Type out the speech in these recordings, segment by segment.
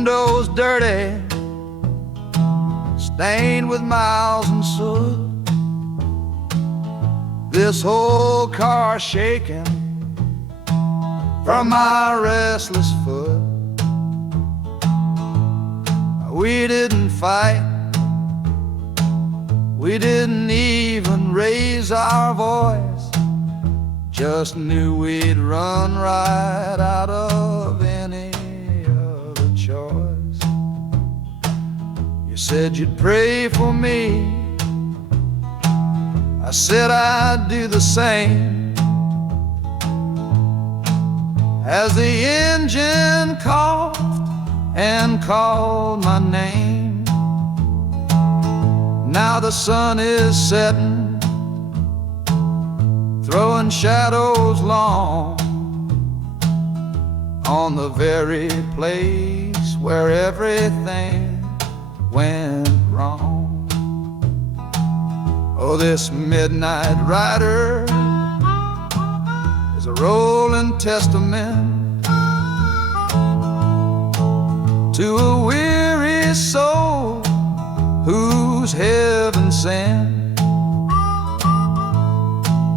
windows dirty, stained with miles and soot. This whole car shaking from my restless foot. We didn't fight, we didn't even raise our voice, just knew we'd run right out of any other choice. You said you'd pray for me, I said I'd do the same. As the engine coughed and called my name, now the sun is setting, throwing shadows long on the very place where everything went wrong. Oh, this midnight rider is a rolling testament to a weary soul whose heaven sent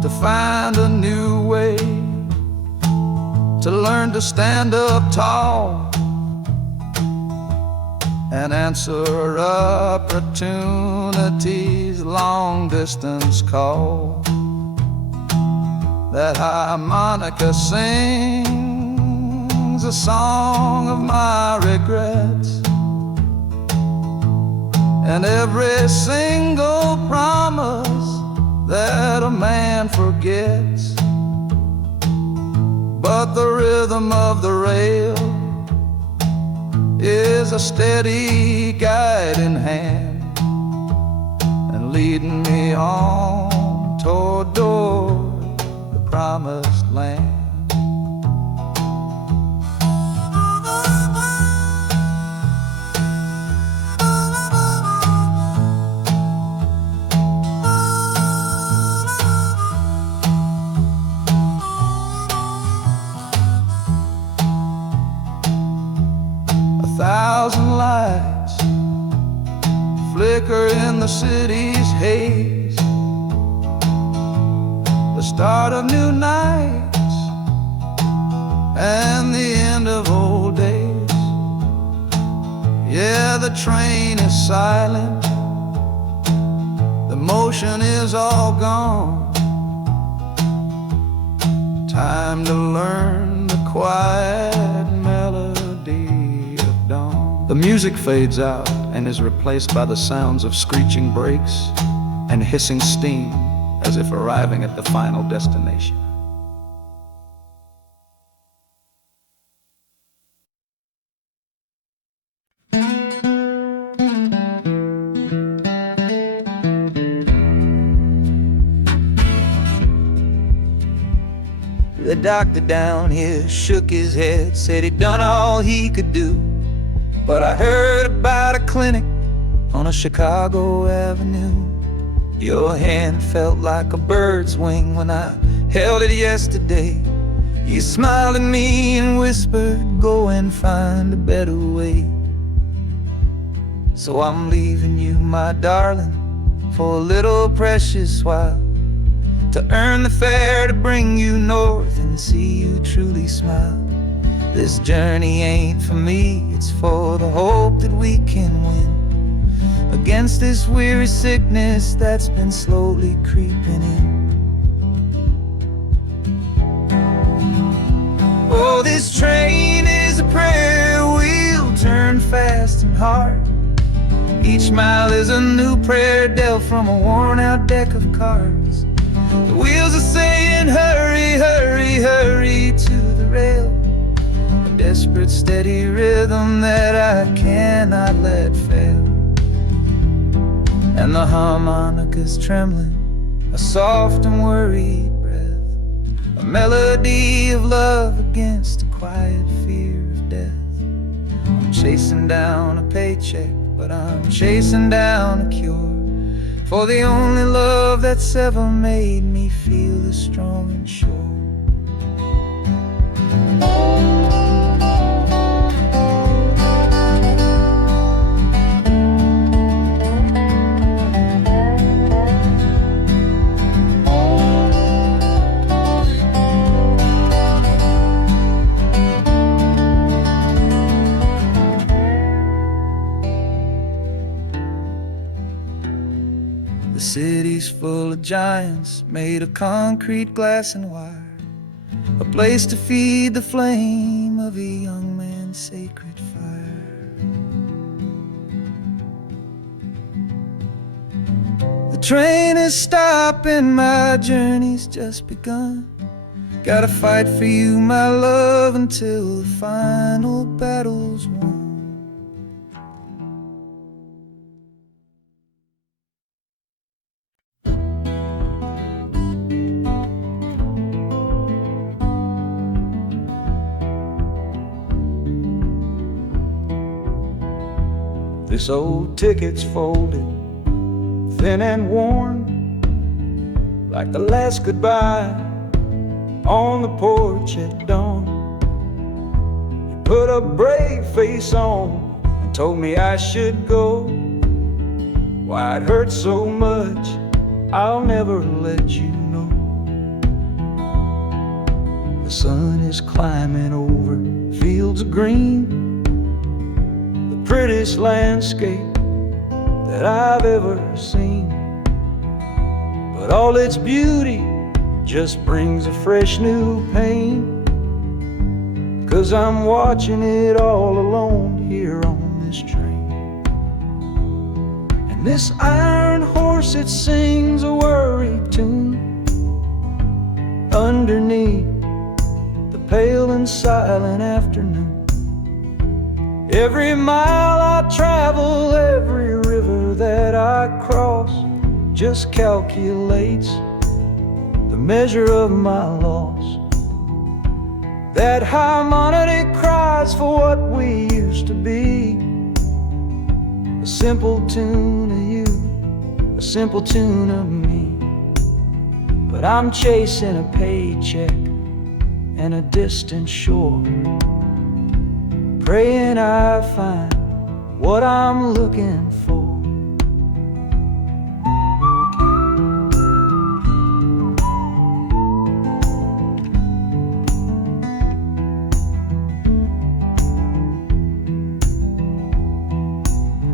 to find a new way, to learn to stand up tall and answer opportunity's long-distance call. That harmonica sings a song of my regrets, and every single promise that a man forgets. But the rhythm of the rail is a steady guiding hand, and leading me on toward the promised land. A thousand lights flicker in the city's haze, the start of new nights and the end of old days. Yeah, the train is silent, the motion is all gone. Time to learn the quiet melody of dawn. The music fades out and is replaced by the sounds of screeching brakes and hissing steam, as if arriving at the final destination. The doctor down here shook his head, said he'd done all he could do. But I heard about a clinic on a Chicago avenue. Your hand felt like a bird's wing when I held it yesterday. You smiled at me and whispered, go and find a better way. So I'm leaving you, my darling, for a little precious while, to earn the fare to bring you north and see you truly smile. This journey ain't for me, it's for the hope that we can win against this weary sickness that's been slowly creeping in. Oh, this train is a prayer wheel turned fast and hard. Each mile is a new prayer dealt from a worn-out deck of cards. The wheels are saying hurry, hurry, hurry to the rail, a desperate steady rhythm that I cannot let fail. And the harmonica's trembling, a soft and worried breath, a melody of love against a quiet fear of death. I'm chasing down a paycheck, but I'm chasing down a cure for the only love that's ever made me feel this strong and sure. peace full of giants made of concrete, glass, and wire. A place to feed the flame of a young man's sacred fire. The train is stopping, my journey's just begun. Gotta fight for you, my love, until the final battle's won. This old ticket's folded, thin and worn, like the last goodbye on the porch at dawn. You put a brave face on and told me I should go. Why it hurts so much, I'll never let you know. The sun is climbing over fields of green, prettiest landscape that I've ever seen. But all its beauty just brings a fresh new pain, 'cause I'm watching it all alone here on this train. And this iron horse, it sings a worry tune underneath the pale and silent afternoon. Every mile I travel, every river that I cross, just calculates the measure of my loss. That harmonic cries for what we used to be, a simple tune of you, a simple tune of me. But I'm chasing a paycheck and a distant shore, praying I find what I'm looking for.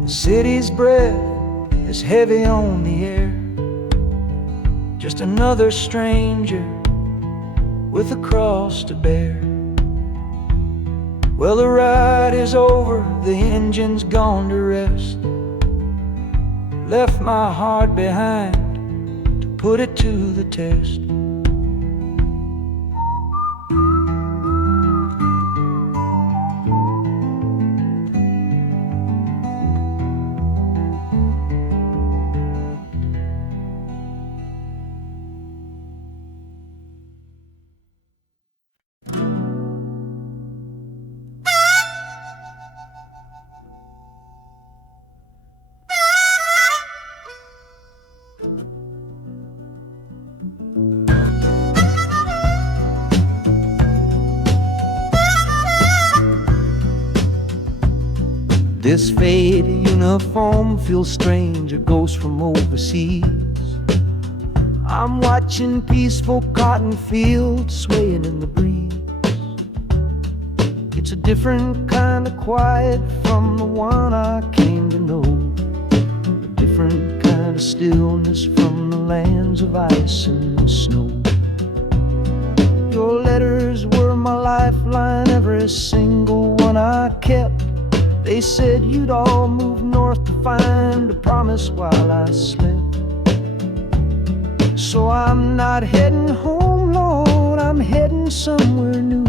The city's breath is heavy on the air, just another stranger with a cross to bear. Well, the ride is over, the engine's gone to rest, left my heart behind to put it to the test. This faded uniform feels strange, a ghost from overseas. I'm watching peaceful cotton fields swaying in the breeze. It's a different kind of quiet from the one I came to know, a different kind of stillness from the lands of ice and snow. Your letters were my lifeline, every single one I kept. They said you'd all move north to find a promise while I slept. So I'm not heading home, Lord, I'm heading somewhere new,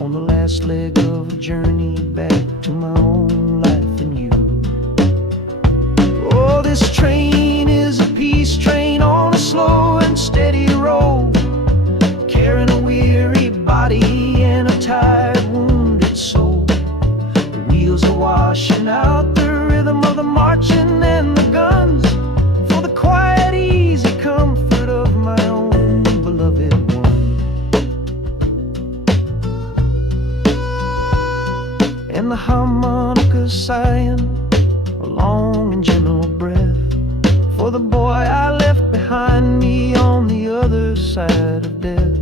on the last leg of a journey back to my own life and you. Oh, this train is a peace train on a slow and steady road, carrying a weary body and a tired, wounded soul. Wheels are washing out the rhythm of the marching and the guns, for the quiet, easy comfort of my own beloved one. And the harmonica sighing a long and gentle breath for the boy I left behind me on the other side of death.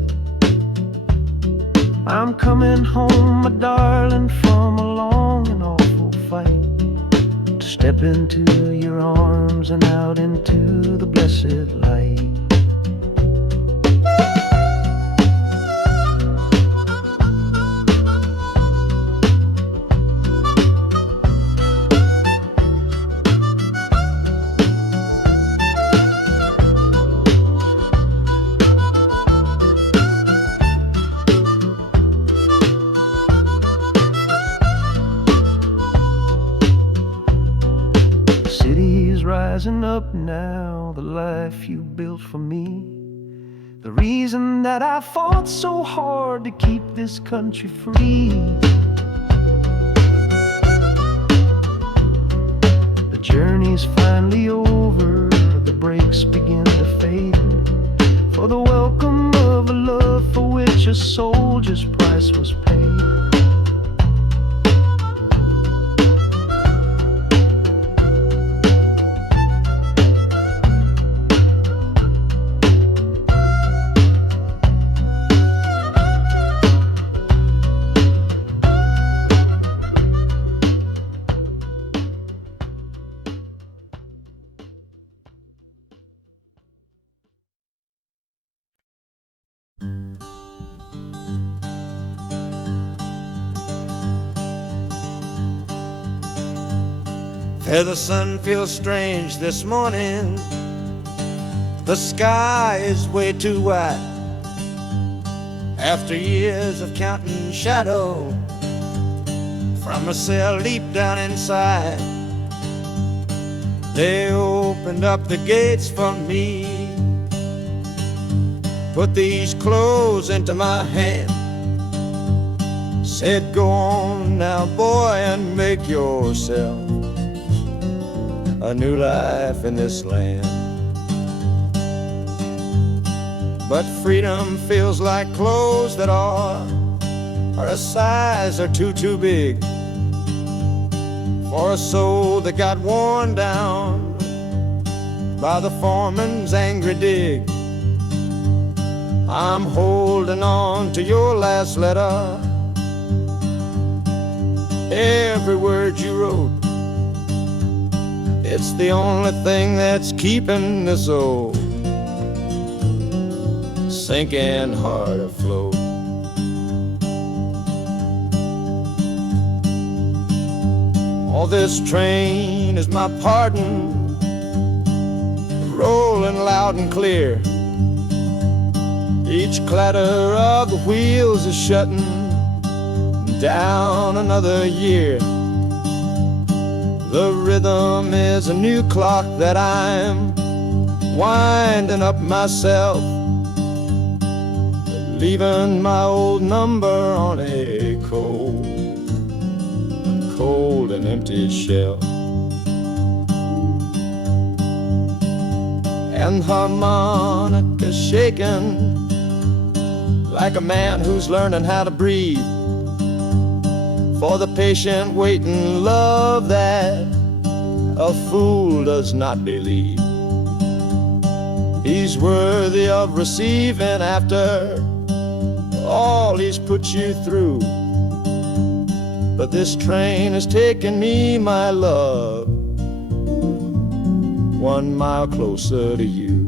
I'm coming home, my darling, from a long and awful fight, to stay step into your arms and out into the blessed light. Rising up now, the life you built for me, the reason that I fought so hard to keep this country free. The journey's finally over, the brakes begin to fade, for the welcome of a love for which a soldier's price was paid. The sun feels strange this morning. The sky is way too wide. After years of counting shadow from a cell deep down inside, they opened up the gates for me, put these clothes into my hand, said, "Go on now, boy, and make yourself a new life in this land." But freedom feels like clothes that are a size or too big for a soul that got worn down by the foreman's angry dig. I'm holding on to your last letter, every word you wrote. It's the only thing that's keeping this old sinking heart afloat. Oh, this train is my pardon, rolling loud and clear. Each clatter of the wheels is shutting down another year. The rhythm is a new clock that I'm winding up myself, leaving my old number on a cold and empty shelf. And harmonica shaking like a man who's learning how to breathe, for the patient waiting love that a fool does not believe. He's worthy of receiving after all he's put you through. But this train has taken me, my love, 1 mile closer to you.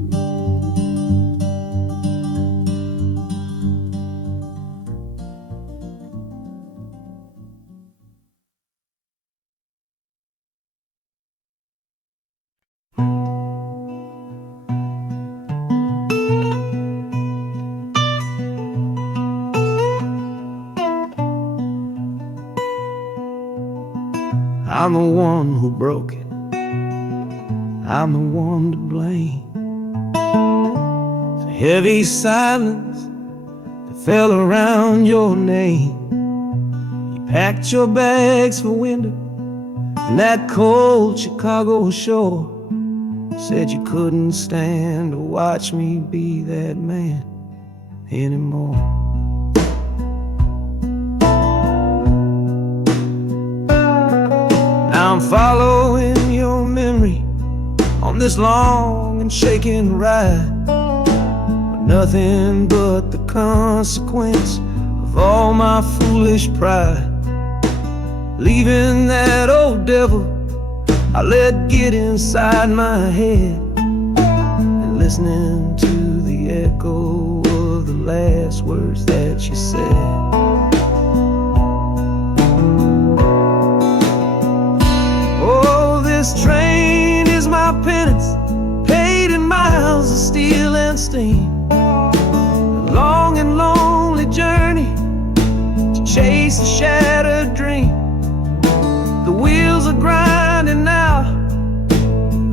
I'm the one who broke it, I'm the one to blame. The heavy silence that fell around your name. You packed your bags for winter in that cold Chicago shore. Said you couldn't stand to watch me be that man anymore. Now I'm following your memory on this long and shaking ride, with nothing but the consequence of all my foolish pride. Leaving that old devil I let get inside my head, and listening to the echo of the last words that she said. Oh, this train is my penance, paid in miles of steel and steam. A long and lonely journey to chase a shattered dream. The wheels are grinding out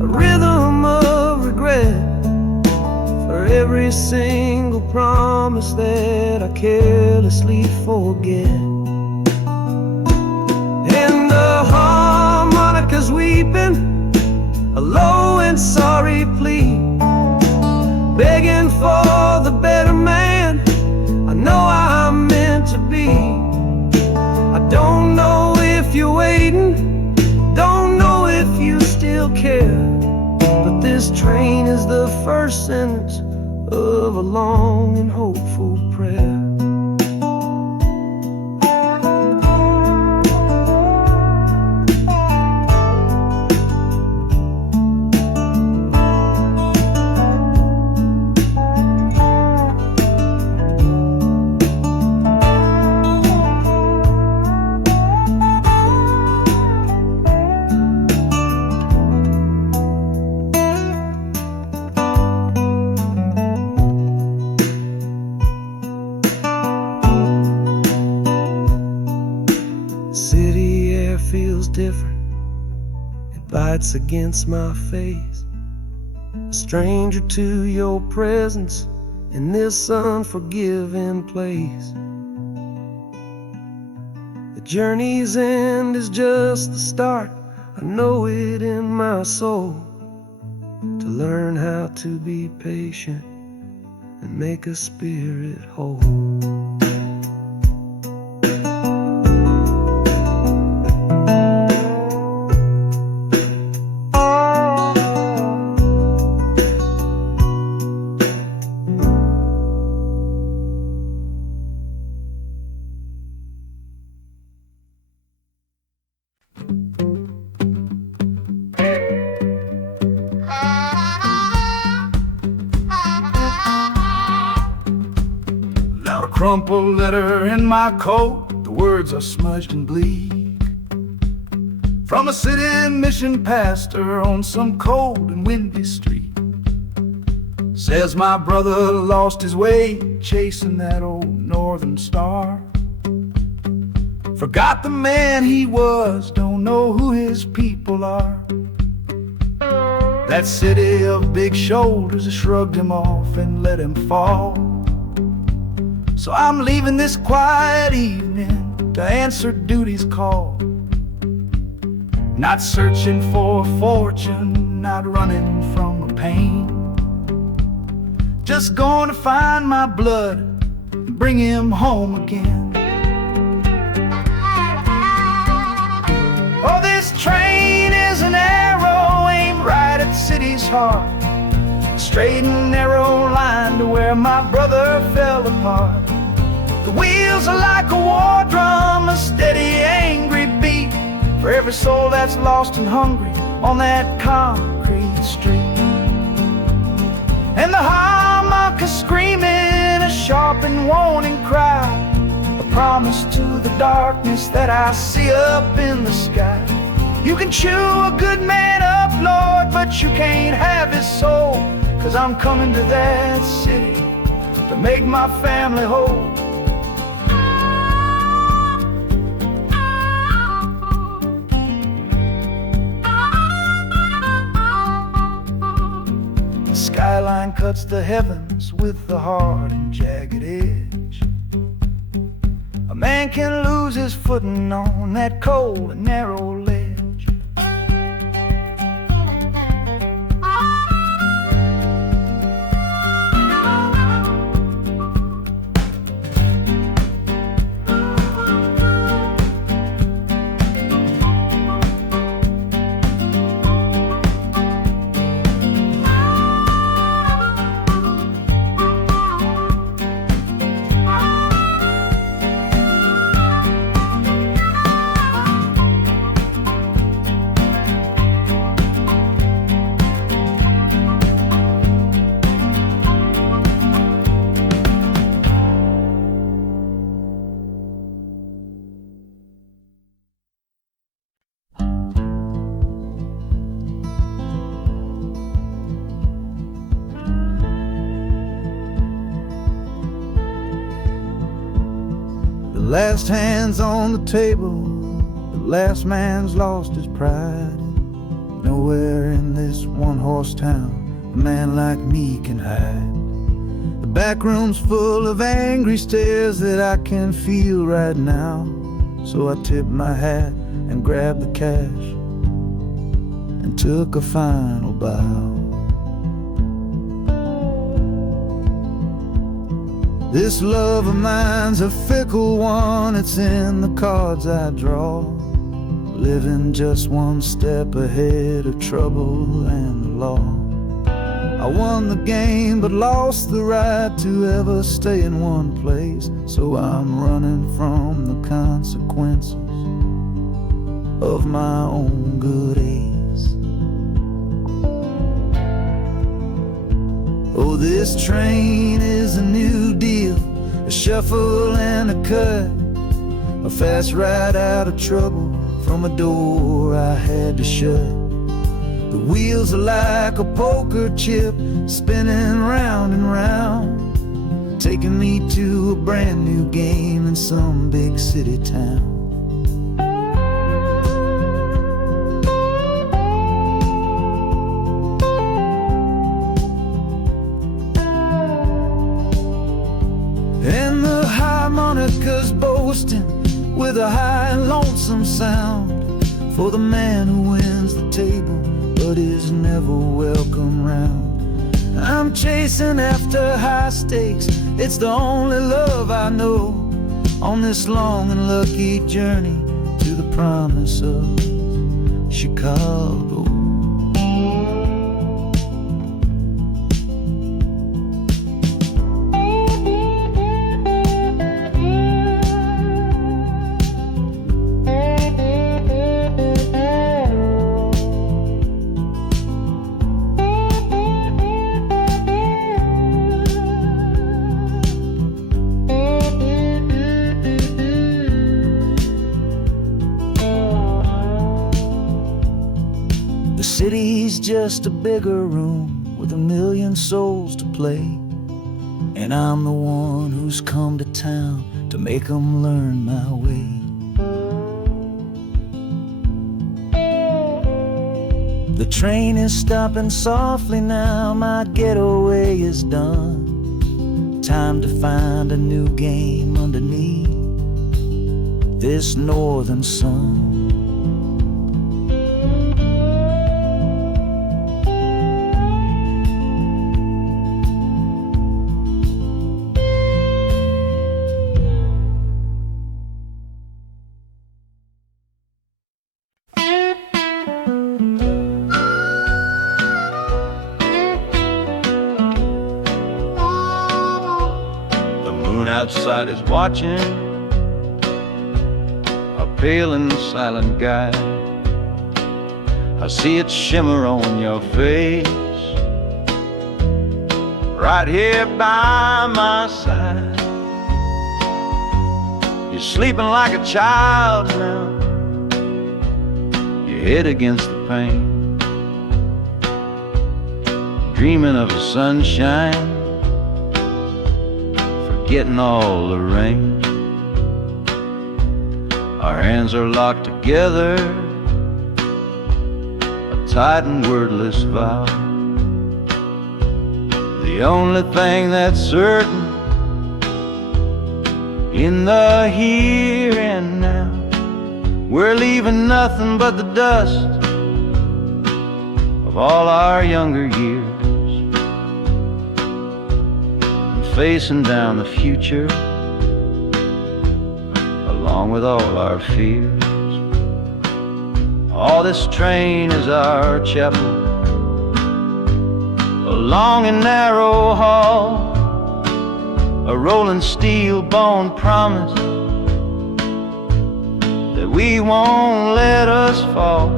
a rhythm of regret for every single promise that I carelessly forget. And the harmonica's weeping a low and sorry plea, begging for the better man I know I'm meant to be. I don't know if you're waiting, don't know if you still care, but this train is the first sentence of a long and hopeful prayer. City air feels different, it bites against my face. A stranger to your presence in this unforgiving place. The journey's end is just the start, I know it in my soul. To learn how to be patient and make a spirit whole. Crumpled letter in my coat, the words are smudged and bleak. From a city mission pastor on some cold and windy street. Says my brother lost his way chasing that old northern star. Forgot the man he was, don't know who his people are. That city of big shoulders has shrugged him off and let him fall. So I'm leaving this quiet evening to answer duty's call. Not searching for a fortune, not running from a pain. Just going to find my blood and bring him home again. Oh, this train is an arrow aimed right at the city's heart. A straight and narrow line to where my brother fell apart. The wheels are like a war drum, a steady, angry beat for every soul that's lost and hungry on that concrete street. And the harmonica screaming a sharp and warning cry, a promise to the darkness that I see up in the sky. You can chew a good man up, Lord, but you can't have his soul. 'Cause I'm coming to that city to make my family whole. Skyline cuts the heavens with the hard and jagged edge. A man can lose his footing on that cold and narrow ledge. last hand's on the table, the last man's lost his pride. Nowhere in this one-horse town a man like me can hide. The back room's full of angry stares that I can feel right now. So I tipped my hat and grabbed the cash and took a final bow. This love of mine's a fickle one, it's in the cards I draw. Living just one step ahead of trouble and the law. I won the game but lost the right to ever stay in one place. So I'm running from the consequences of my own good ace. Oh, this train is a new deal, a shuffle and a cut, a fast ride out of trouble from a door I had to shut. The wheels are like a poker chip, spinning round and round, taking me to a brand new game in some big city town. And the harmonica's boasting with a high and lonesome sound for the man who wins the table but is never welcome round. I'm chasing after high stakes, it's the only love I know on this long and lucky journey to the promise of Chicago. The city's just a bigger room with a million souls to play, and I'm the one who's come to town to make 'em learn my way. The train is stopping softly now, my getaway is done. Time to find a new game underneath this northern sun. Outside is watching, a pale and silent guy. I see it shimmer on your face, right here by my side. You're sleeping like a child now, your head against the pane, dreaming of the sunshine, getting all the rain. Our hands are locked together, a tight and wordless vow. The only thing that's certain in the here and now, we're leaving nothing but the dust of all our younger years, facing down the future along with all our fears. All this train is our chapel, a long and narrow hall, a rolling steel bone promise that we won't let us fall.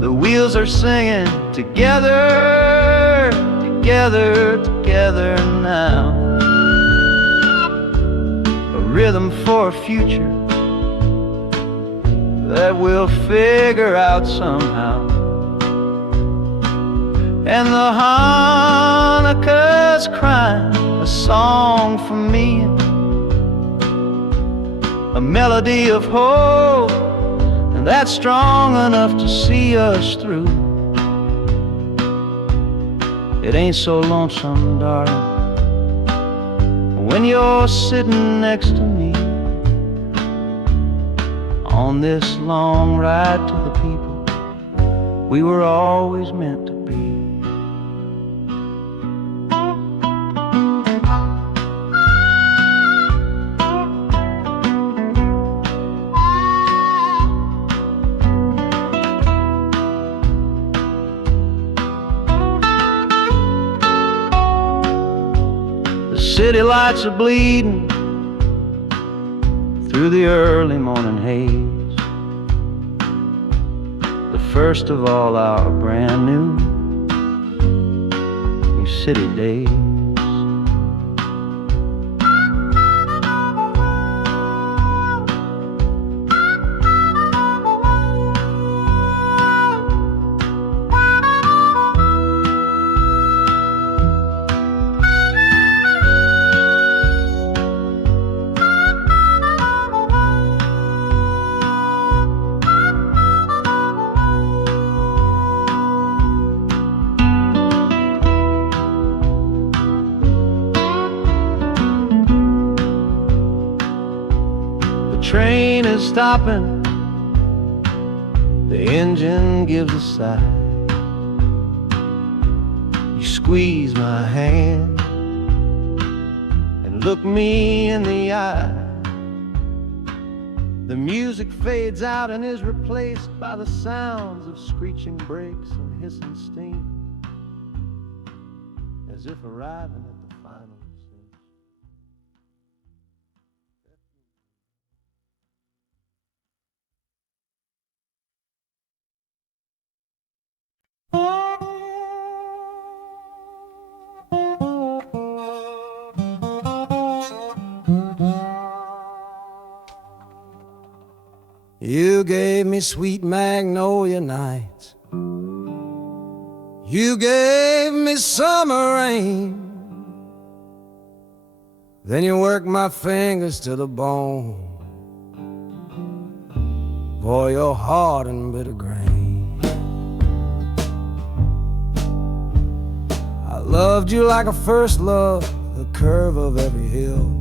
The wheels are singing together, together, together now. A rhythm for a future that we'll figure out somehow. And the harmonica's crying a song for me, a melody of hope, and that's strong enough to see us through. It ain't so lonesome, darling, when you're sitting next to me on this long ride to the people we were always meant to be. City lights are bleeding through the early morning haze, the first of all our brand new city days. Train is stopping, the engine gives a sigh. You squeeze my hand and look me in the eye. The music fades out and is replaced by the sounds of screeching brakes and hissing steam, as if arriving at the final scene. You gave me sweet magnolia nights, you gave me summer rain, then you worked my fingers to the bone. Boy, you're hard and bitter grain. I loved you like a first love, the curve of every hill,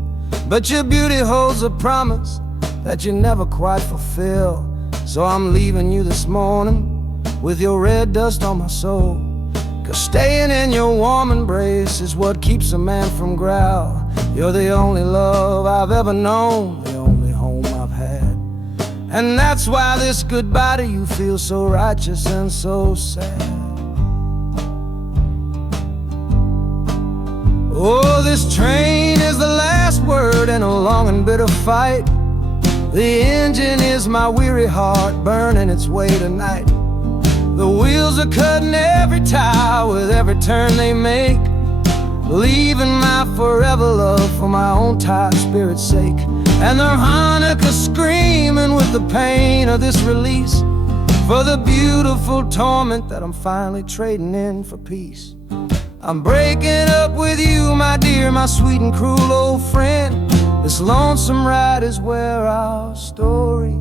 but your beauty holds a promise that you never quite fulfill. So I'm leaving you this morning with your red dust on my soul, 'cause staying in your warm embrace is what keeps a man from growl. You're the only love I've ever known, the only home I've had, and that's why this goodbye to you feels so righteous and so sad. Oh, this train is the last word in a long and bitter fight. The engine is my weary heart burning its way tonight. The wheels are cutting every tire with every turn they make, leaving my forever love for my own tired spirit's sake. And the harmonica screaming with the pain of this release, for the beautiful torment that I'm finally trading in for peace. I'm breaking up with you, my dear, my sweet and cruel old friend. This lonesome ride is where our story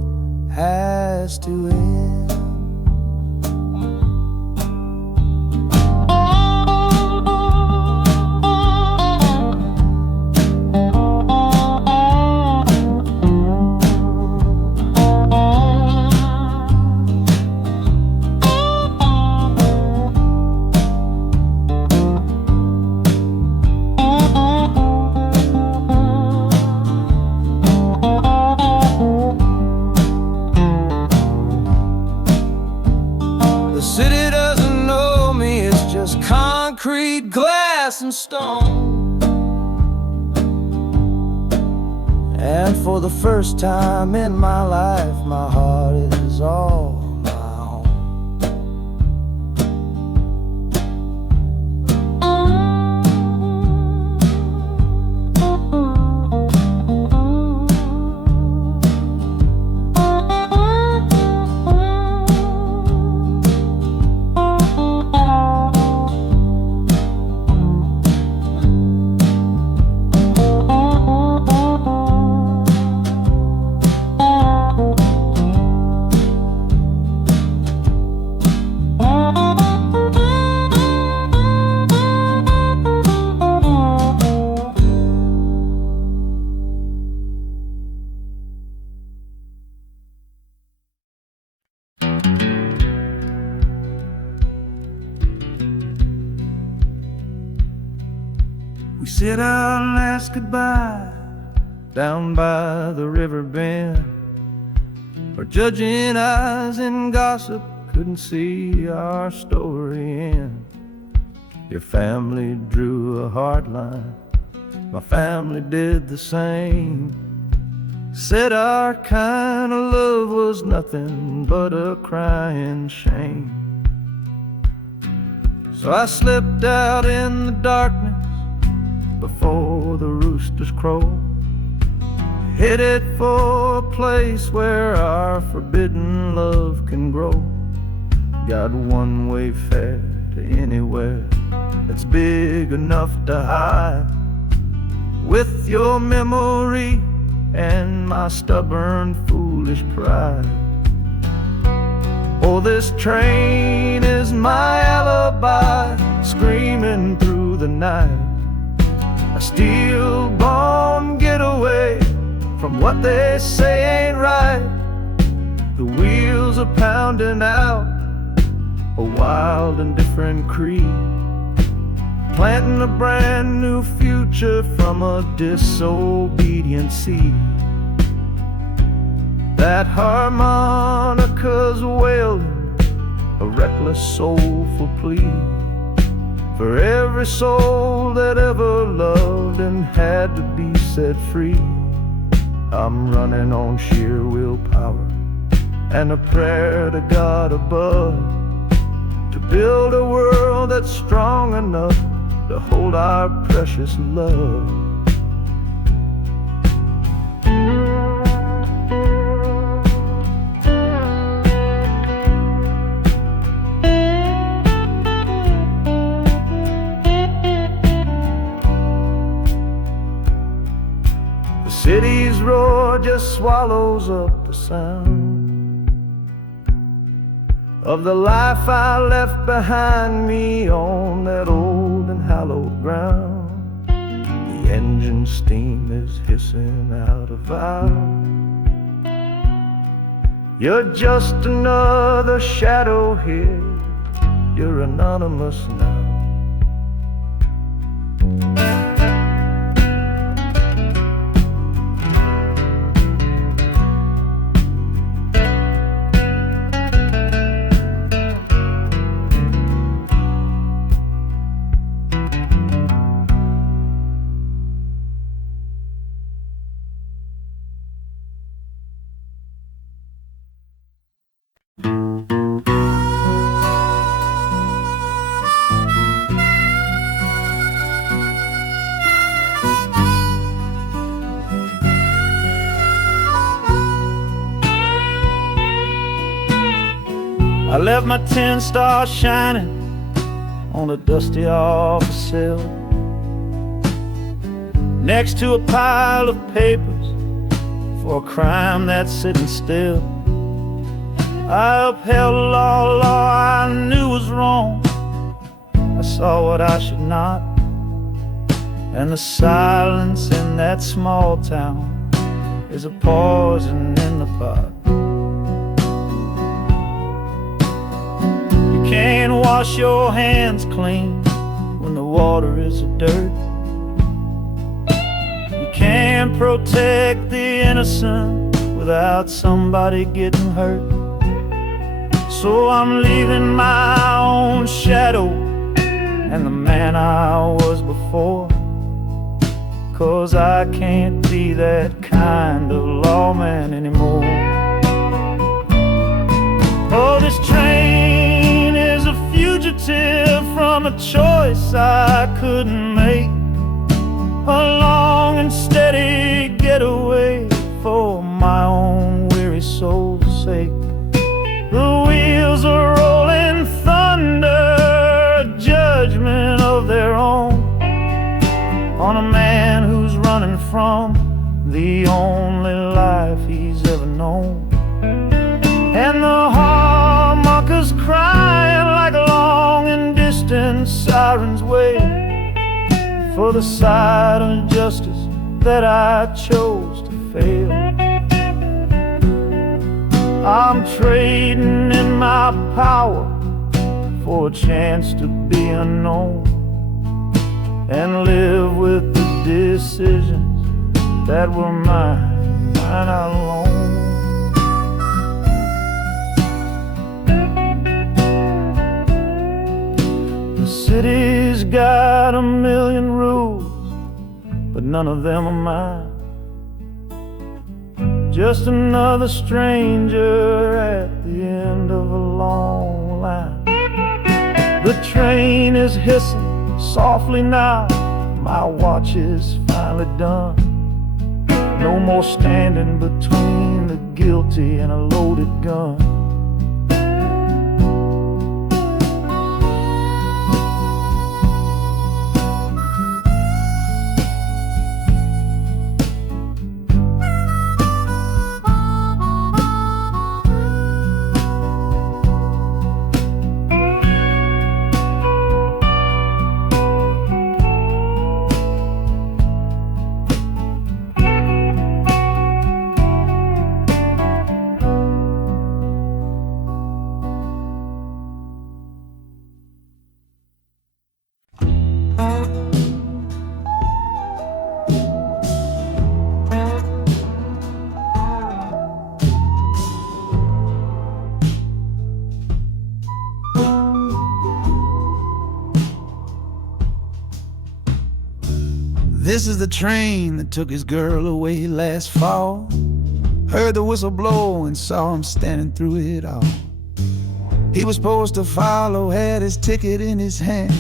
has to end. Concrete, glass, and stone. And for the first time in my life, my heart is all my own. said our last goodbye down by the river bend, where judging eyes and gossip couldn't see our story end. Your family drew a hard line, my family did the same. Said our kind of love was nothing but a crying shame. So I slipped out in the darkness before the roosters crow, headed for a place where our forbidden love can grow. Got one-way fare to anywhere that's big enough to hide, with your memory and my stubborn, foolish pride. Oh, this train is my alibi, screaming through the night, a steel-born getaway from what they say ain't right. The wheels are pounding out a wild and different creed, planting a brand new future from a disobedient seed. That harmonica's wailing a reckless, soulful plea for every soul that ever loved and had to be set free. I'm running on sheer willpower and a prayer to God above, to build a world that's strong enough to hold our precious love. The city's roar just swallows up the sound of the life I left behind me on that old and hallowed ground. The engine steam is hissing out of valve. You're just another shadow here, you're anonymous now. I left my 10 stars shining on a dusty office cell, next to a pile of papers for a crime that's sitting still. I upheld a law I knew was wrong. I saw what I should not, and the silence in that small town is a poison in the pot. You can't wash your hands clean when the water is of dirt. You can't protect the innocent without somebody getting hurt. So I'm leaving my own shadow and the man I was before, 'cause I can't be that kind of lawman anymore. Oh, this train is a fugitive from a choice I couldn't make, a long and steady getaway for my own weary soul's sake. The wheels are rolling thunder, a judgment of their own, on a man who's running from the only life he's ever known. And the harmonika's crying like long and distant sirens wait for the side of justice that I chose to fail. I'm trading in my power for a chance to be unknown, and live with the decisions that were mine alone. The city's got a million rules, but none of them are mine. Just another stranger at the end of a long line. The train is hissing softly now, my watch is finally done. No more standing between the guilty and a loaded gun. This is the train that took his girl away last fall. Heard the whistle blow and saw him standing through it all. He was supposed to follow, had his ticket in his hand,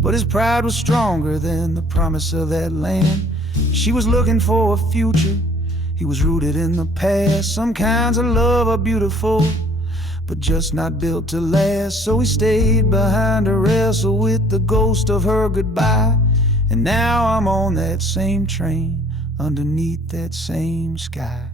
but his pride was stronger than the promise of that land. She was looking for a future, he was rooted in the past. Some kinds of love are beautiful, but just not built to last. So he stayed behind to wrestle with the ghost of her goodbye. And now I'm on that same train, underneath that same sky.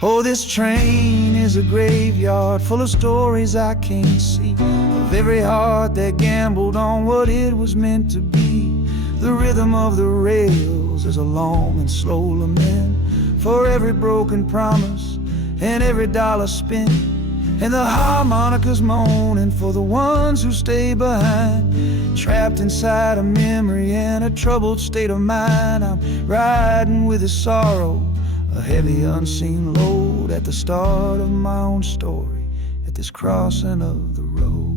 Oh, this train is a graveyard full of stories I can't see, of every heart that gambled on what it was meant to be. The rhythm of the rails is a long and slow lament for every broken promise and every dollar spent, and the harmonicas moaning for the ones who stay behind, trapped inside a memory and a troubled state of mind. I'm riding with a sorrow, a heavy unseen load, at the start of my own story, at this crossing of the road.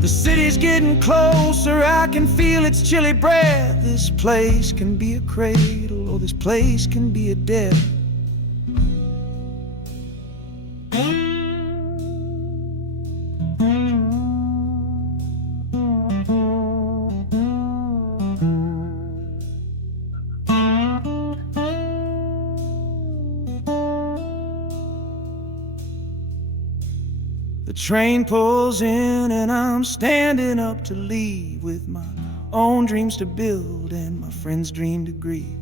The city's getting closer, I can feel its chilly breath. This place can be a cradle, or this place can be a death. The train pulls in and I'm standing up to leave, with my own dreams to build and my friend's dream to grieve.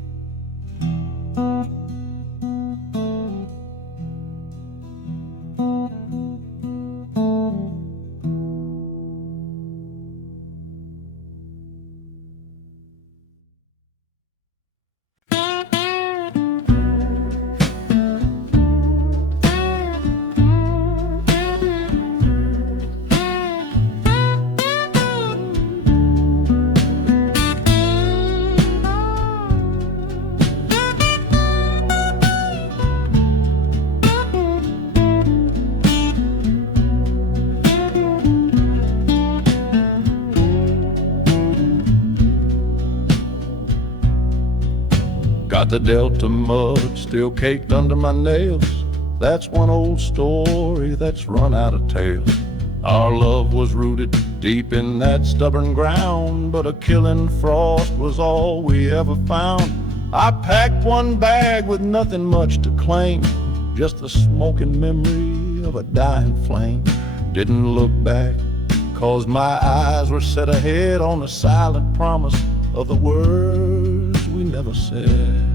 Got the Delta mud still caked under my nails. That's one old story that's run out of tales. Our love was rooted deep in that stubborn ground, but a killing frost was all we ever found. I packed one bag with nothing much to claim, just the smoking memory of a dying flame. Didn't look back, 'cause my eyes were set ahead on the silent promise of the words we never said.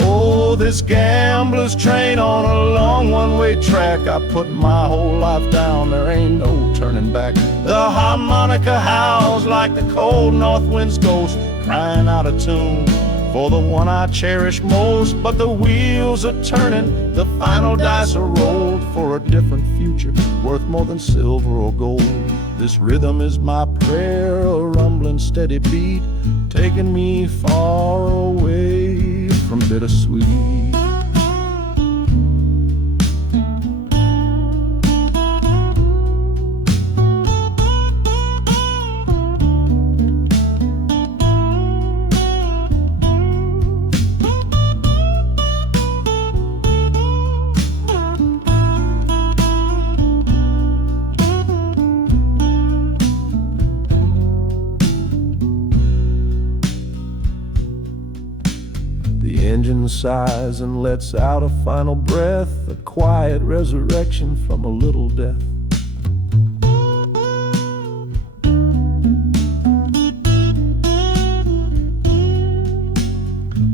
Oh, this gambler's train on a long one-way track. I put my whole life down, there ain't no turning back. The harmonica howls like the cold north wind's ghost, crying out a tune for the one I cherish most. But the wheels are turning, the final dice are rolled for a different future, worth more than silver or gold. This rhythm is my prayer, a rumbling steady beat, taking me far away from bittersweet. The engine sighs and lets out a final breath, a quiet resurrection from a little death.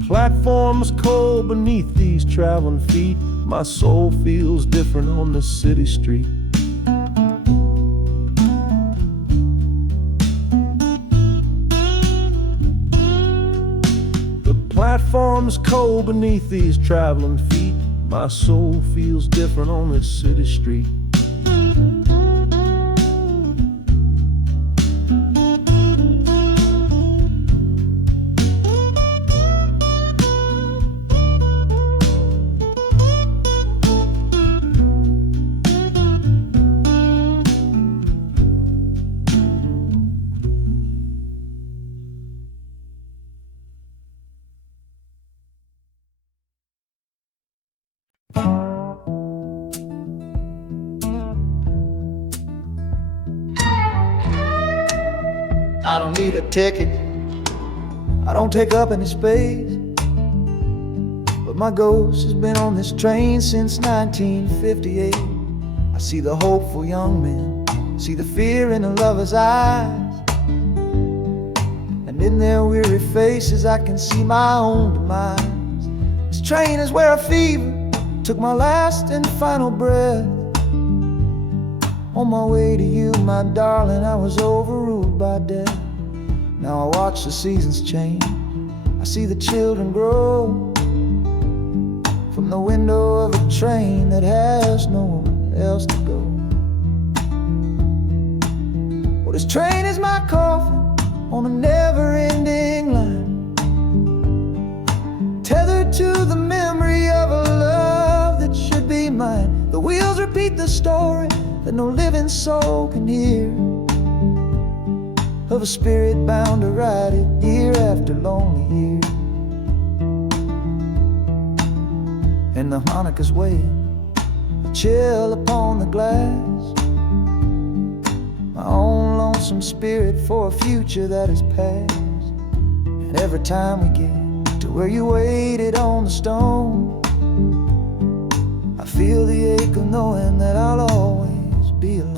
Platforms cold beneath these traveling feet, my soul feels different on this city street. Platforms cold beneath these traveling feet, my soul feels different on this city street. I don't need a ticket, I don't take up any space, but my ghost has been on this train since 1958. I see the hopeful young men, see the fear in the lovers' eyes, and in their weary faces I can see my own demise. This train is where a fever took my last and final breath. On my way to you, my darling, I was overruled by death. Now I watch the seasons change, I see the children grow, from the window of a train that has nowhere else to go. Well, this train is my coffin on a never-ending line, tethered to the memory of a love that should be mine. The wheels repeat the story that no living soul can hear, of a spirit bound to ride it year after lonely year. And the harmonica's weighing a chill upon the glass, my own lonesome spirit for a future that is past. And every time we get to where you waited on the stone, I feel the ache of knowing that I'll always be alone.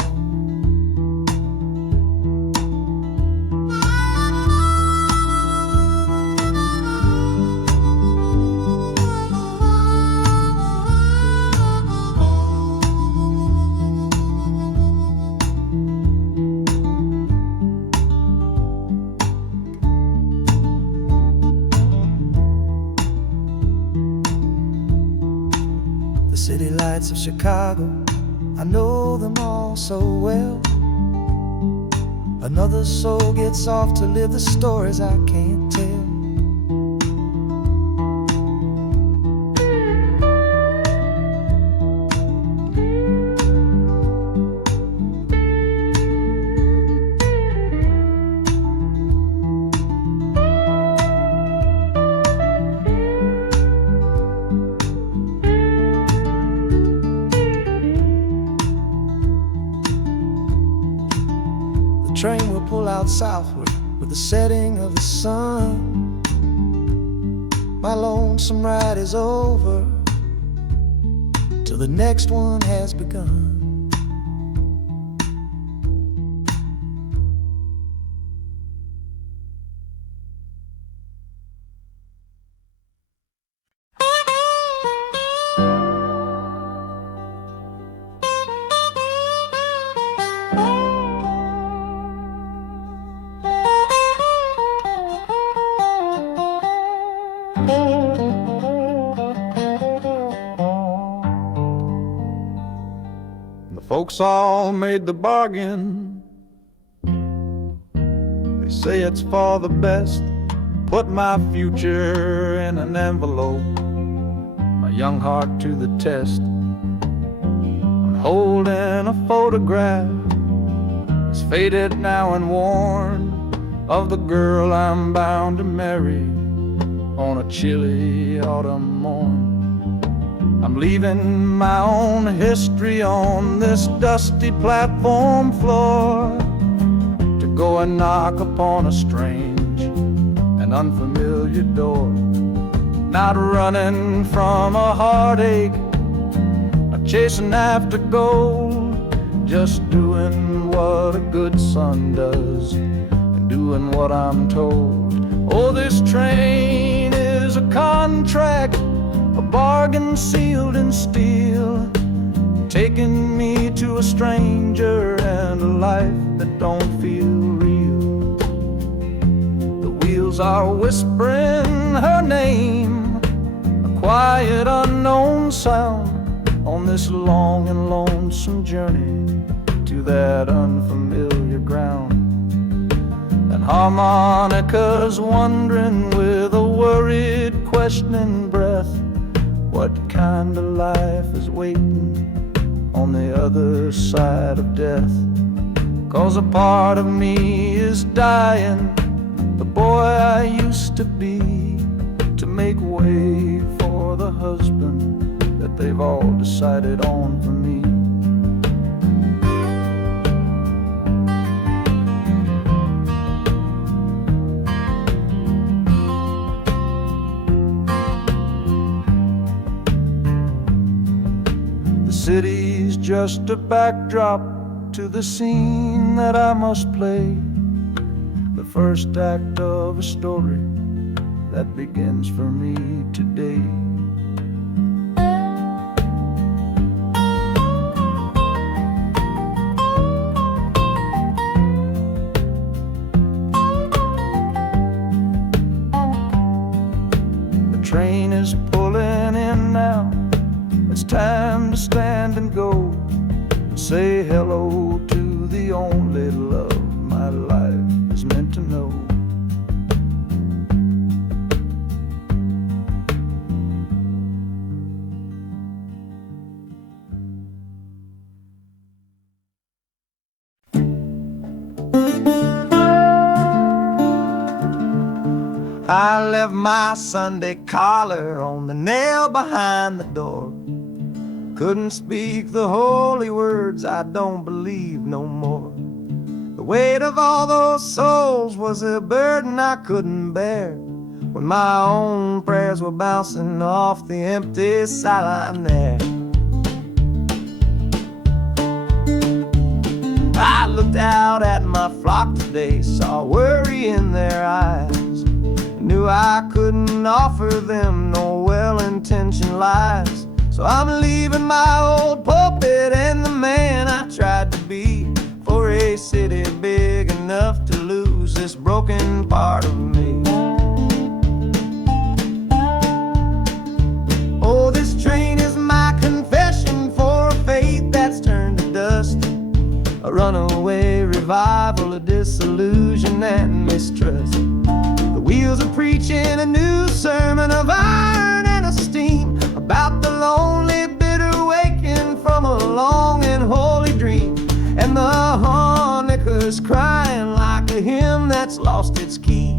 The city lights of Chicago, I know them all so well. Another soul gets off to live the stories I can't tell. The train will pull out southward with the setting of the sun. My lonesome ride is over till the next one has begun. The folks all made the bargain. They say it's for the best. Put my future in an envelope, my young heart to the test. I'm holding a photograph, it's faded now and worn, of the girl I'm bound to marry on a chilly autumn morn. I'm leaving my own history on this dusty platform floor to go and knock upon a strange and unfamiliar door. Not running from a heartache, not chasing after gold, just doing what a good son does and doing what I'm told. Oh, this train is a contract, a bargain sealed in steel, taking me to a stranger and a life that don't feel real. The wheels are whispering her name, a quiet unknown sound, on this long and lonesome journey to that unfamiliar ground. And harmonicas wondering with a worried, questioning breath, what kind of life is waiting on the other side of death? 'Cause a part of me is dying, the boy I used to be, to make way for the husband that they've all decided on for me. The city's just a backdrop to the scene that I must play, the first act of a story that begins for me today. The train is pulling in now, it's time to stand and go, say hello to the only love my life is meant to know. I left my Sunday collar on the nail behind the door. Couldn't speak the holy words, I don't believe no more. The weight of all those souls was a burden I couldn't bear, when my own prayers were bouncing off the empty sideline there. I looked out at my flock today, saw worry in their eyes, knew I couldn't offer them no well-intentioned lies. So I'm leaving my old pulpit and the man I tried to be, for a city big enough to lose this broken part of me. Oh, this train is my confession for a faith that's turned to dust, a runaway revival of disillusion and mistrust. The wheels are preaching a new sermon of iron and of steam, about the lonely, bitter waking from a long and holy dream. And the harmonica's crying like a hymn that's lost its key,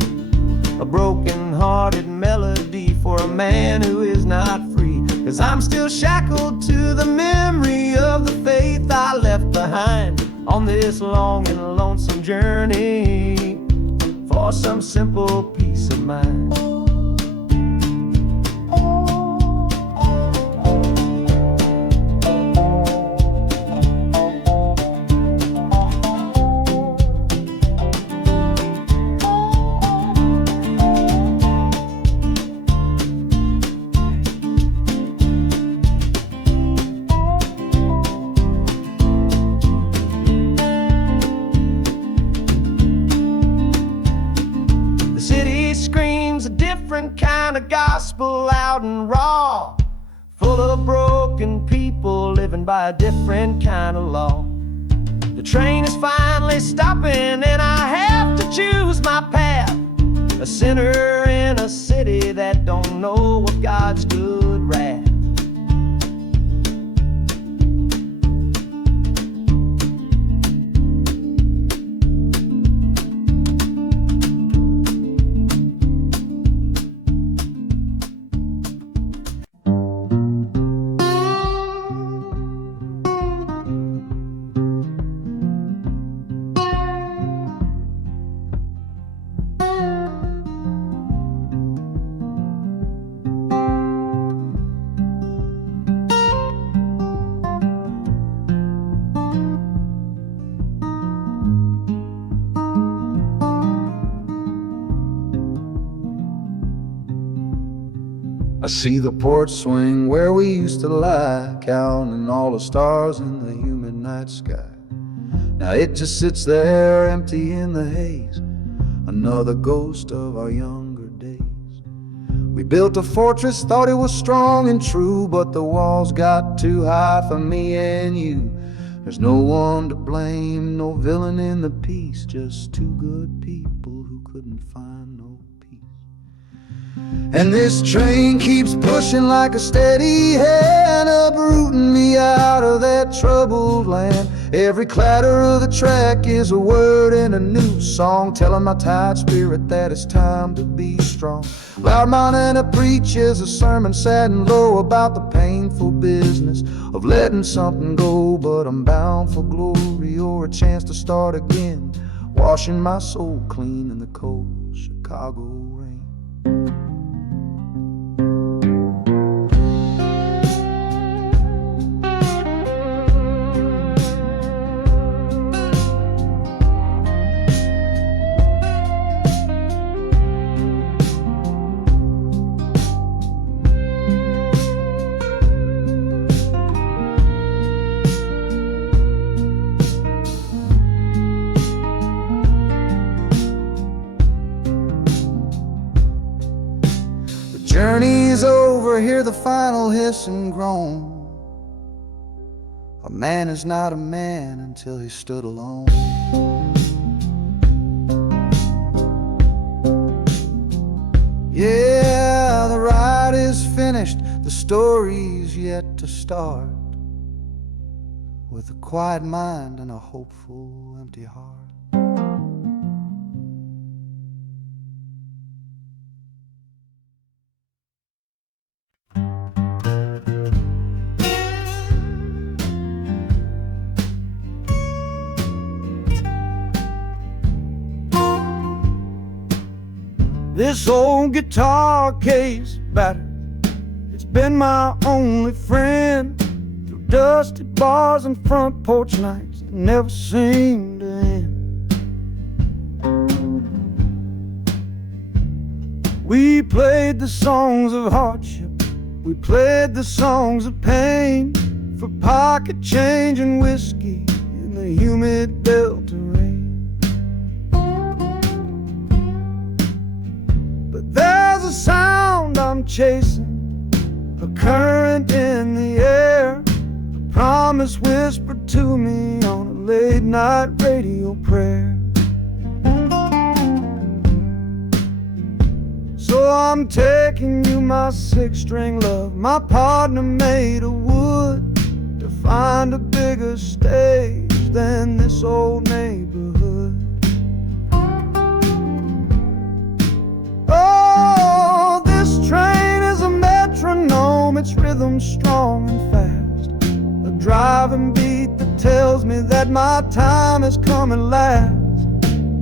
a broken-hearted melody for a man who is not free. 'Cause I'm still shackled to the memory of the faith I left behind on this long and lonesome journey for some simple peace of mind. different kind of gospel, loud and raw, full of broken people living by a different kind of law. The train is finally stopping and I have to choose my path, a sinner in a city that don't know of God's good wrath. I see the porch swing where we used to lie, counting all the stars in the humid night sky. Now it just sits there empty in the haze, another ghost of our younger days. We built a fortress, thought it was strong and true, but the walls got too high for me and you. There's no one to blame, no villain in the piece, just two good people who couldn't find no peace. And this train keeps pushing like a steady hand, uprooting me out of that troubled land. Every clatter of the track is a word in a new song, telling my tired spirit that it's time to be strong. Loud mountain preaches a sermon sad and low about the painful business of letting something go, but I'm bound for glory or a chance to start again, washing my soul clean in the cold Chicago rain. Journey's over, hear the final hiss and groan. A man is not a man until he stood alone. Yeah, the ride is finished, the story's yet to start, with a quiet mind and a hopeful empty heart. This old guitar case battered, it's been my only friend through dusty bars and front porch nights that never seem to end. We played the songs of hardship, we played the songs of pain, for pocket change and whiskey in the humid Delta rain. There's a sound I'm chasing, a current in the air, a promise whispered to me on a late night radio prayer. So I'm taking you, my six-string love, my partner made of wood, to find a bigger stage than this old neighborhood. Oh, this train is a metronome, its rhythm strong and fast, a driving beat that tells me that my time has come at last.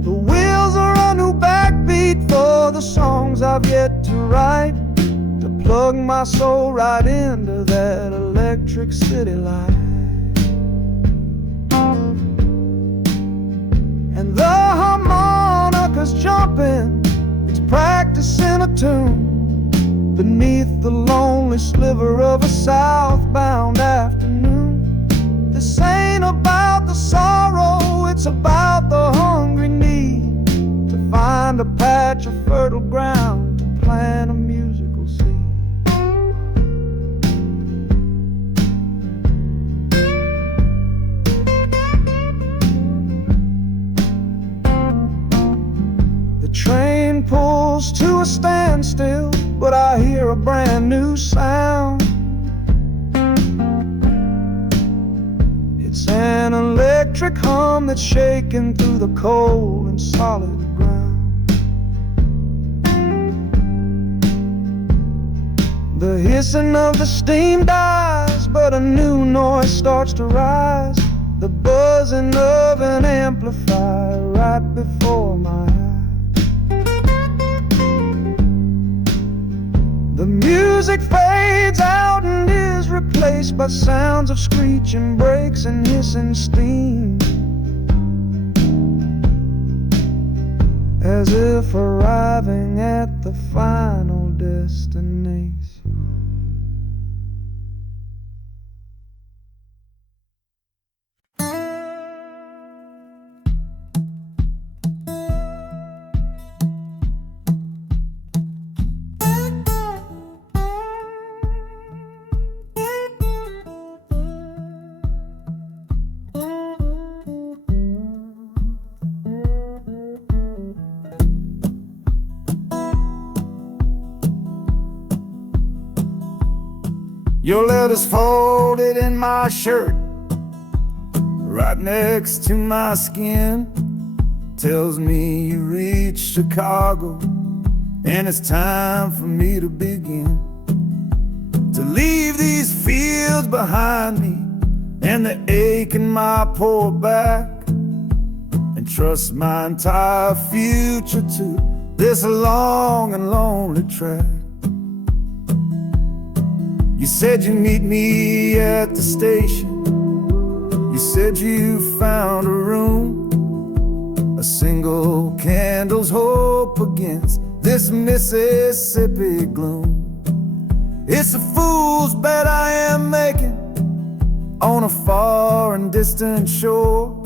The wheels are a new backbeat for the songs I've yet to write, to plug my soul right into that electric city light. And the harmonica's jumping, practicing a tune beneath the lonely sliver of a southbound afternoon. This ain't about the sorrow, it's about the hungry need to find a patch of fertile ground to plant. plant a musical seed. The train pulls to a standstill, but I hear a brand new sound. It's an electric hum that's shaking through the cold and solid ground. The hissing of the steam dies, but a new noise starts to rise. The buzzing of an amplifier right before my eyes. The music fades out and is replaced by sounds of screeching brakes and hissing steam, as if arriving at the final destination. Your letter's folded in my shirt, right next to my skin. Tells me you reached Chicago, and it's time for me to begin. To leave these fields behind me, and the ache in my poor back, and trust my entire future to this long and lonely track. You said you'd meet me at the station. You said you found a room, a single candle's hope against this Mississippi gloom. It's a fool's bet I am making on a far and distant shore,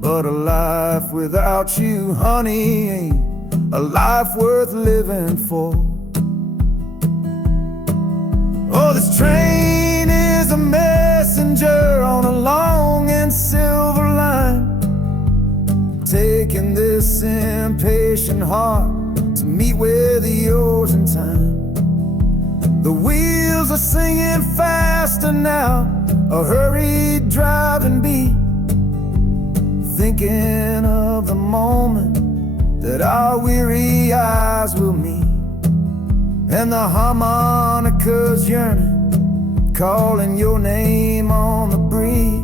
but a life without you, honey, ain't a life worth living for. Oh, this train is a messenger on a long and silver line, taking this impatient heart to meet with yours in time. The wheels are singing faster now, a hurried driving beat, thinking of the moment that our weary eyes will meet. And the harmonica's yearning, calling your name on the breeze.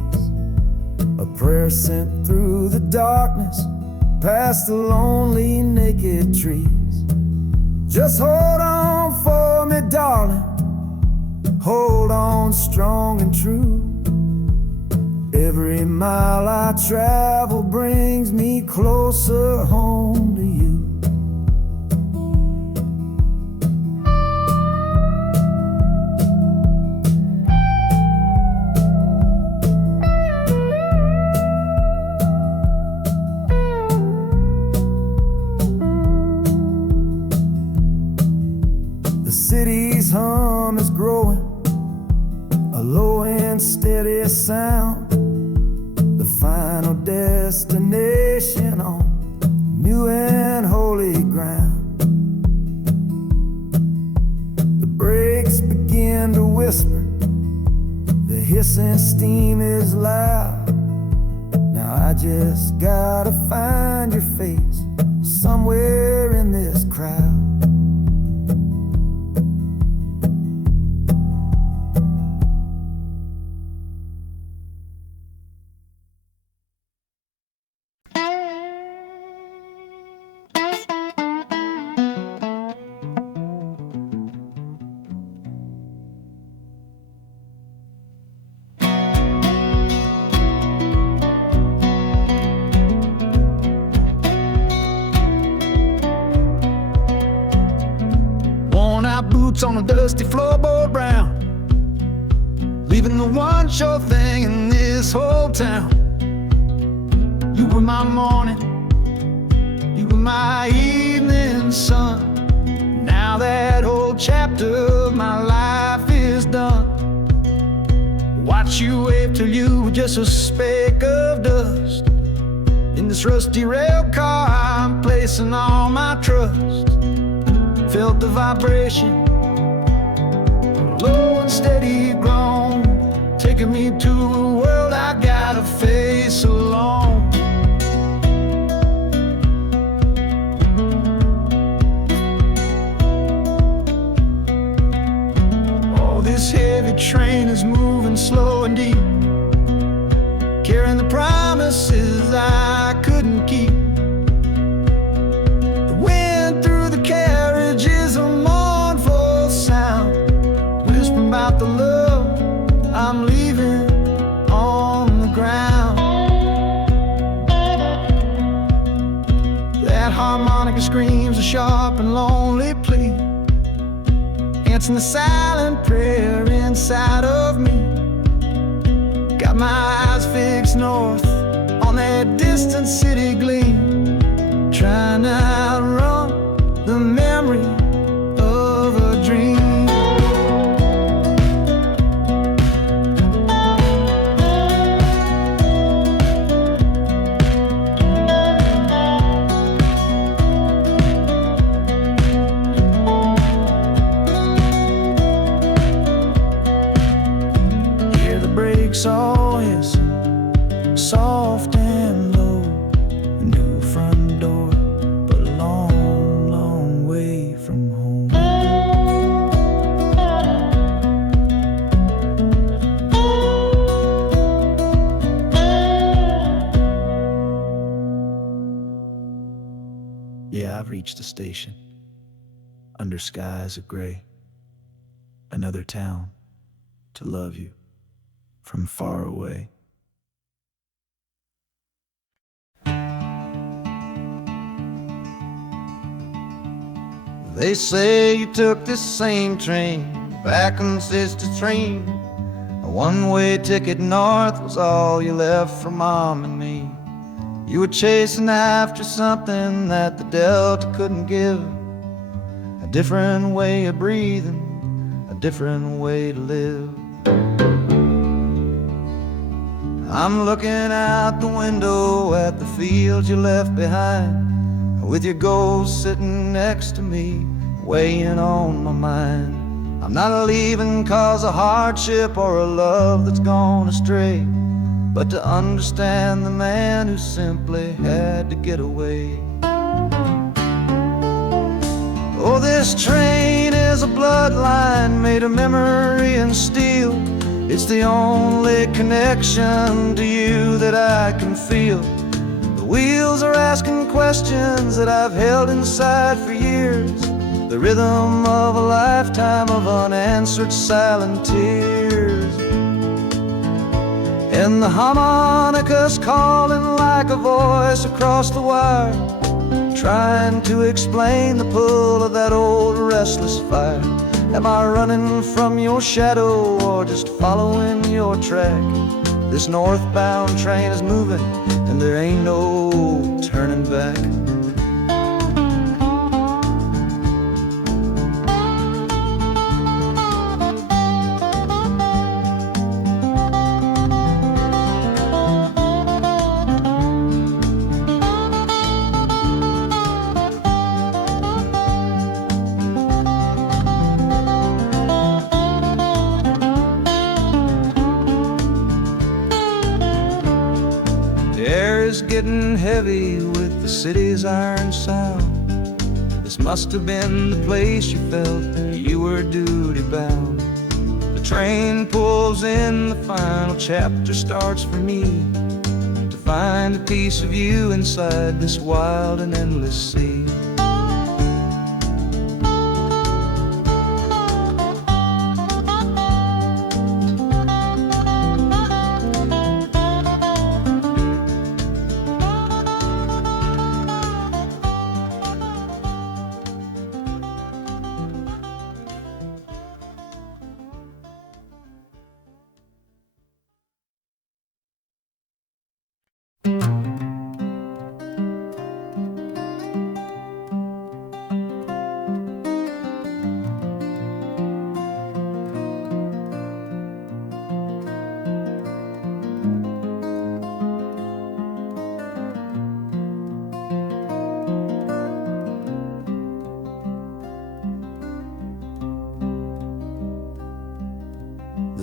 A prayer sent through the darkness, past the lonely naked trees. Just hold on for me, darling, hold on strong and true. Every mile I travel brings me closer home to you. City's hum is growing, a low and steady sound. The final destination on new and holy ground. The brakes begin to whisper, the hissing steam is loud. Now I just gotta find your face somewhere in this crowd. Boots on a dusty floorboard brown, leaving the one sure thing in this whole town. You were my morning, you were my evening sun. Now old chapter of my life is done. Watch you wave till you were just a speck of dust. In this rusty rail car I'm placing all my trust. Felt the vibration, low and steady grown, taking me to a world I gotta face alone. Oh, this heavy train is moving slow and deep, carrying the promises I couldn't keep. The wind through the carriage is a mournful sound, whispering about the love I'm leaving on the ground. That harmonica screams a sharp and lonely plea, answering the silent prayer inside of me. Got my eyes fixed north on that distant city gleam, trying to outrun the memory of a dream. Hear the brakes all hiss, soft and low. A new front door, but a long, long way from home. Yeah, I've reached the station, under skies of gray. Another town to love you from far away. They say you took this same train back on Sister Train. A one-way ticket north was all you left for Mom and me. You were chasing after something that the Delta couldn't give. A different way of breathing, a different way to live. I'm looking out the window at the fields you left behind, with your ghost sitting next to me, weighing on my mind. I'm not leaving cause of hardship or a love that's gone astray, but to understand the man who simply had to get away. Oh, this train is a bloodline made of memory and steel. It's the only connection to you that I can feel. The wheels are asking questions that I've held inside for years, the rhythm of a lifetime of unanswered silent tears. And the harmonica's calling like a voice across the wire, trying to explain the pull of that old restless fire. Am I running from your shadow or just following your track? This northbound train is moving and there ain't no turning back. Getting heavy with the city's iron sound. This must have been the place you felt that you were duty bound. The train pulls in, the final chapter starts for me, to find a piece of you inside this wild and endless sea.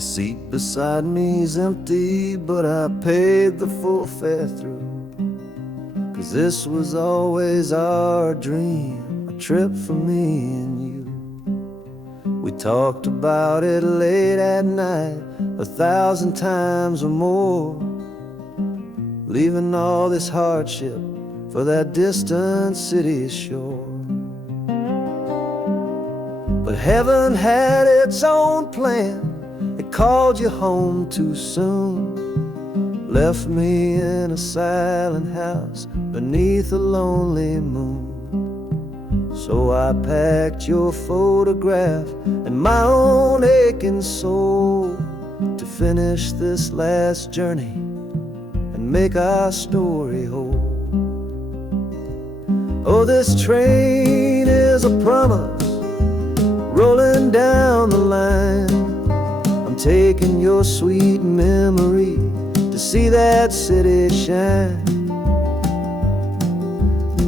The seat beside me's empty, but I paid the full fare through. 'Cause this was always our dream, a trip for me and you. We talked about it late at night, 1,000 times or more, leaving all this hardship for that distant city's shore. But heaven had its own plan. It called you home too soon, left me in a silent house beneath a lonely moon. So I packed your photograph and my own aching soul to finish this last journey and make our story whole. Oh, this train is a promise rolling down the line. I'm taking your sweet memory to see that city shine.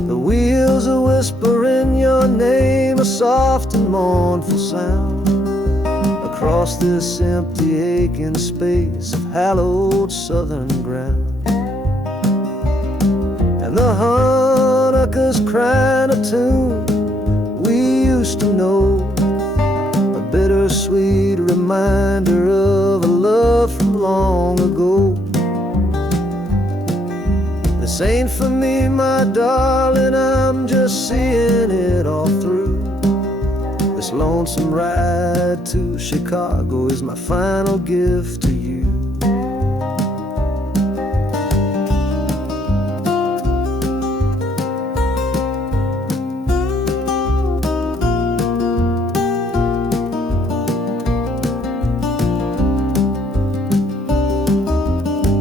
The wheels are whispering your name, a soft and mournful sound, across this empty aching space of hallowed southern ground. And the Hanukkah's crying a tune we used to know, a bittersweet reminder of a love from long ago. This ain't for me, my darling, I'm just seeing it all through. This lonesome ride to Chicago is my final gift to you.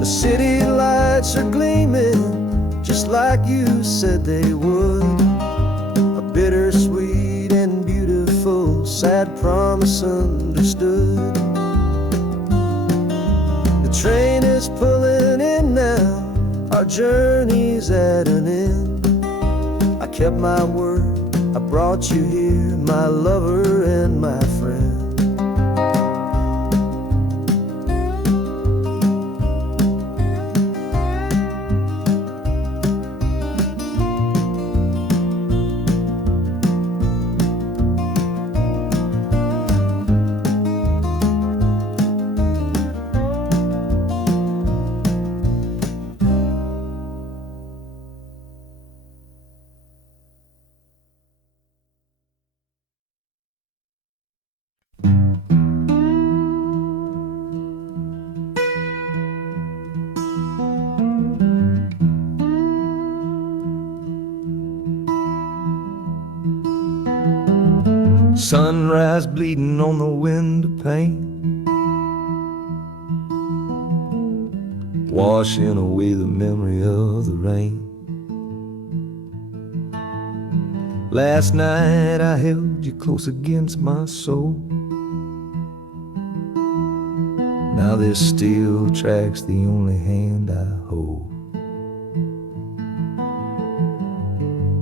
The city lights are gleaming just like you said they would, a bittersweet and beautiful sad promise understood. The train is pulling in now, our journey's at an end. I kept my word, I brought you here, my lover and my friend. Sunrise bleeding on the window pane, washing away the memory of the rain. Last night I held you close against my soul. Now this steel track's the only hand I hold.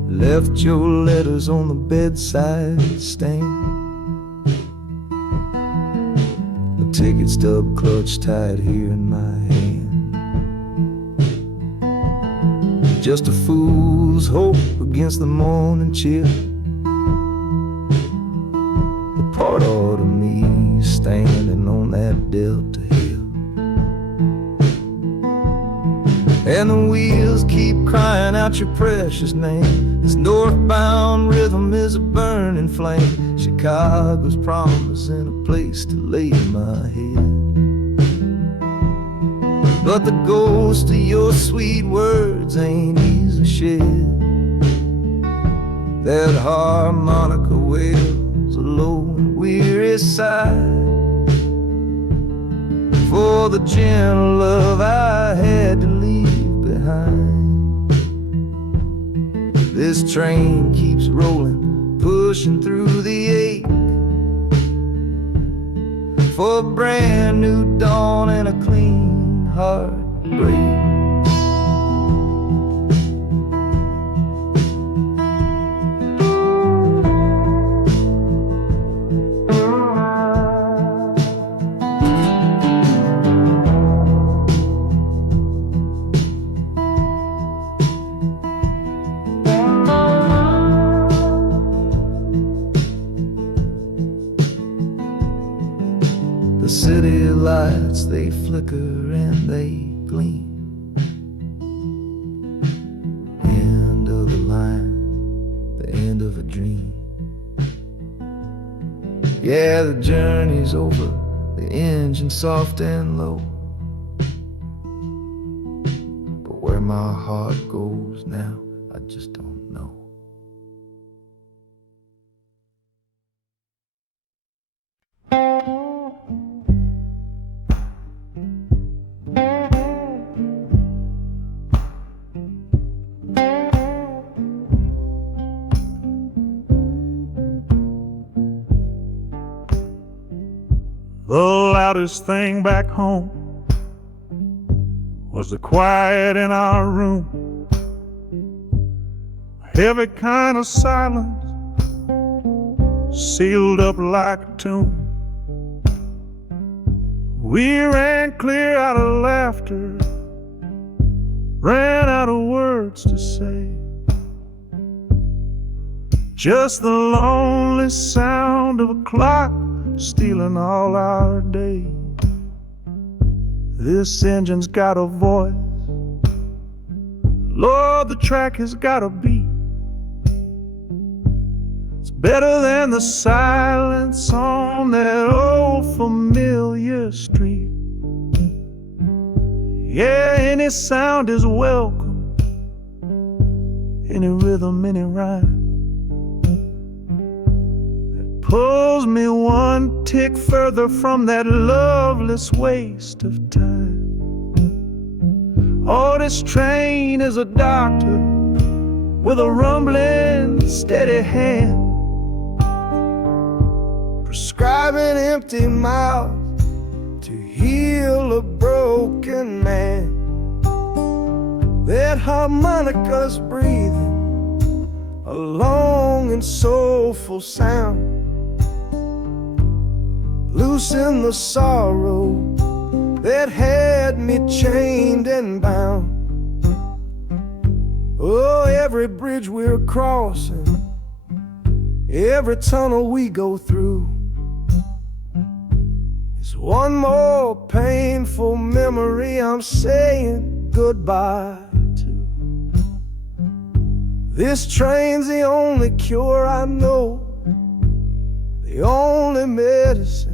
Left your letters on the bedside stand, the ticket stub clutched tight here in my hand. Just a fool's hope against the morning chill, the part of me standing on that Delta hill. And the wheels keep crying out your precious name. This northbound rhythm is a burning flame, Chicago's promising a place to lay my head. But the ghost of your sweet words ain't easily shed. That harmonica wails a low and weary sigh for the gentle love I had to leave behind. This train keeps rolling, pushing through the ache, for a brand new dawn and a clean heartbreak. city lights, they flicker and they gleam. End of the line, the end of a dream. Yeah, the journey's over, the engine soft and low. But where my heart goes now, I just don't know. The loudest thing back home was the quiet in our room. A heavy kind of silence, sealed up like a tomb. We ran clear out of laughter, ran out of words to say. Just the lonely sound of a clock stealing all our day. This engine's got a voice, Lord, the track has got a beat. It's better than the silence on that old familiar street. Yeah, any sound is welcome, any rhythm, any rhyme. Pulls me one tick further from that loveless waste of time. Oh, this train is a doctor with a rumbling, steady hand, prescribing empty mouths to heal a broken man. That harmonica's breathing a long and soulful sound. Loosen the sorrow that had me chained and bound. Oh, every bridge we're crossing, every tunnel we go through is one more painful memory I'm saying goodbye to. This train's the only cure I know, the only medicine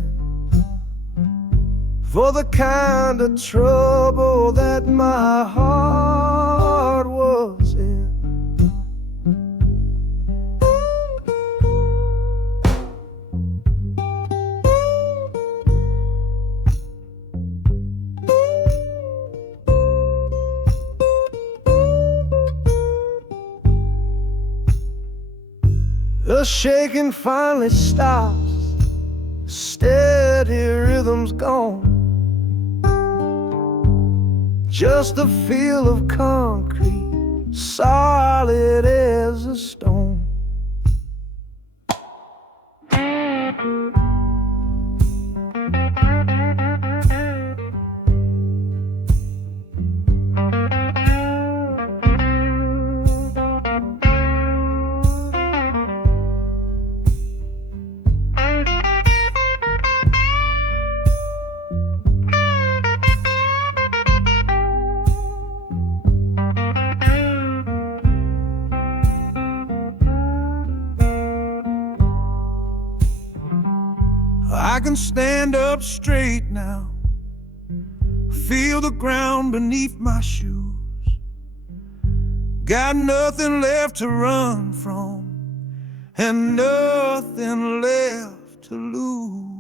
for the kind of trouble that my heart was in. The shaking finally stops, the steady rhythm's gone. Just a feel of concrete, solid as a stone. I can stand up straight now, feel the ground beneath my shoes. Got nothing left to run from and nothing left to lose.